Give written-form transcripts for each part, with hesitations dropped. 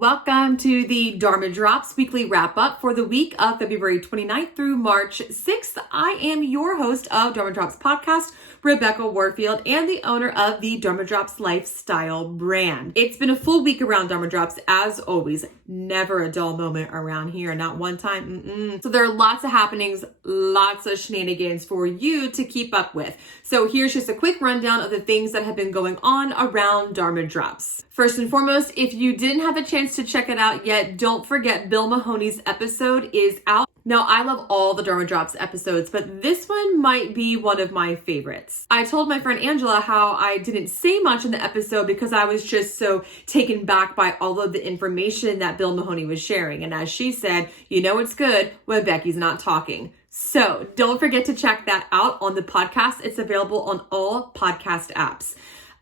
Welcome to the Dharma Drops Weekly Wrap-Up for the week of February 29th through March 6th. I am your host of Dharma Drops Podcast, Rebecca Warfield, and the owner of the Dharma Drops Lifestyle brand. It's been a full week around Dharma Drops, as always. Never a dull moment around here, not one time. So there are lots of happenings, lots of shenanigans for you to keep up with. So here's just a quick rundown of the things that have been going on around Dharma Drops. First and foremost, if you didn't have a chance to check it out yet, don't forget Bill Mahoney's episode is out. Now, I love all the Dharma Drops episodes, but this one might be one of my favorites. I told my friend Angela how I didn't say much in the episode because I was just so taken back by all of the information that Bill Mahoney was sharing. And as she said, you know it's good when Becky's not talking. So don't forget to check that out on the podcast. It's available on all podcast apps.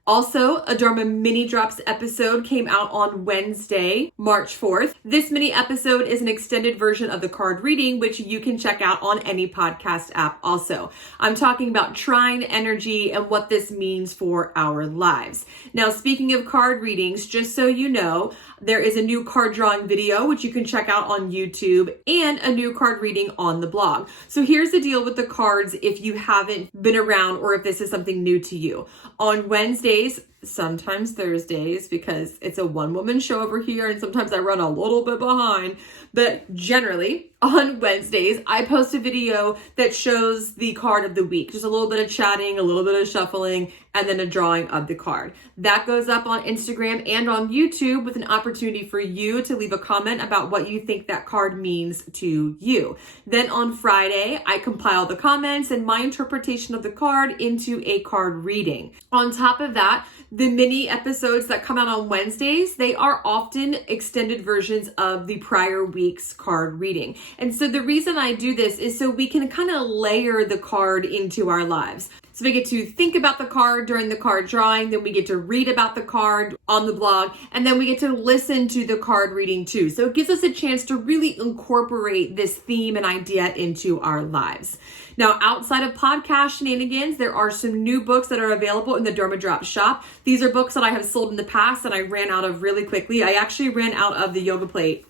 Also, a Dharma Mini Drops episode came out on Wednesday, March 4th. This mini episode is an extended version of the card reading, which you can check out on any podcast app also. I'm talking about trine energy and what this means for our lives. Now, speaking of card readings, just so you know, there is a new card drawing video, which you can check out on YouTube, and a new card reading on the blog. So here's the deal with the cards if you haven't been around or if this is something new to you. On Wednesdays, sometimes Thursdays, because it's a one-woman show over here and sometimes I run a little bit behind, but generally on Wednesdays, I post a video that shows the card of the week. Just a little bit of chatting, a little bit of shuffling, and then a drawing of the card. That goes up on Instagram and on YouTube with an opportunity for you to leave a comment about what you think that card means to you. Then on Friday, I compile the comments and my interpretation of the card into a card reading. On top of that, the mini episodes that come out on Wednesdays, they are often extended versions of the prior week's card reading. And so the reason I do this is so we can kind of layer the card into our lives. So we get to think about the card during the card drawing, then we get to read about the card on the blog, and then we get to listen to the card reading too. So it gives us a chance to really incorporate this theme and idea into our lives. Now, outside of podcast shenanigans, there are some new books that are available in the Dharma Drops shop. These are books that I have sold in the past that I ran out of really quickly. I actually ran out of the Yoga Plate,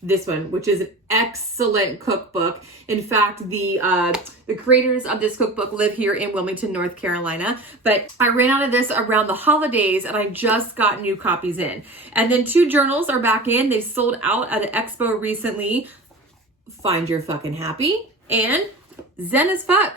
this one, which is an excellent cookbook. In fact, the creators of this cookbook live here in Wilmington, North Carolina. But I ran out of this around the holidays and I just got new copies in. And then 2 journals are back in. They sold out at an expo recently. Find Your Fucking Happy and Zen as Fuck.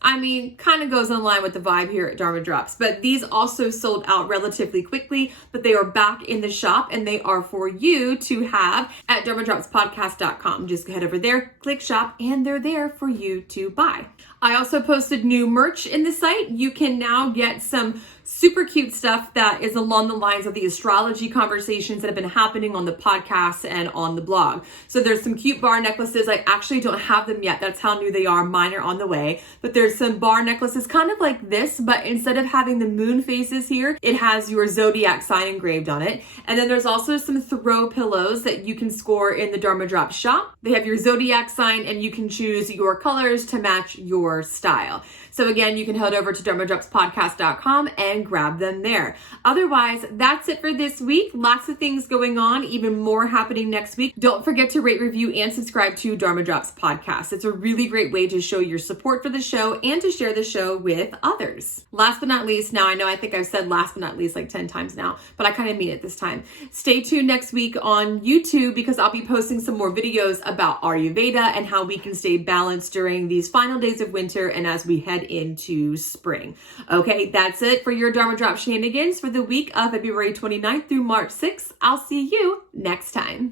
I mean, kind of goes in line with the vibe here at Dharma Drops, but these also sold out relatively quickly, but they are back in the shop and they are for you to have at dharmadropspodcast.com. Just head over there, click shop, and they're there for you to buy. I also posted new merch in the site. You can now get some super cute stuff that is along the lines of the astrology conversations that have been happening on the podcast and on the blog. So there's some cute bar necklaces. I actually don't have them yet. That's how new they are. Mine are on the way. But there's some bar necklaces kind of like this, but instead of having the moon faces here, it has your zodiac sign engraved on it. And then there's also some throw pillows that you can score in the Dharma Drops shop. They have your zodiac sign and you can choose your colors to match your style. So again, you can head over to dharmadropspodcast.com and grab them there. Otherwise, that's it for this week. Lots of things going on, even more happening next week. Don't forget to rate, review, and subscribe to Dharma Drops Podcast. It's a really great way to show your support for the show and to share the show with others. Last but not least, now I know I think I've said last but not least like 10 times now, but I kind of mean it this time. Stay tuned next week on YouTube because I'll be posting some more videos about Ayurveda and how we can stay balanced during these final days of winter and as we head into spring. Okay, that's it for your Dharma Drop shenanigans for the week of February 29th through March 6th. I'll see you next time.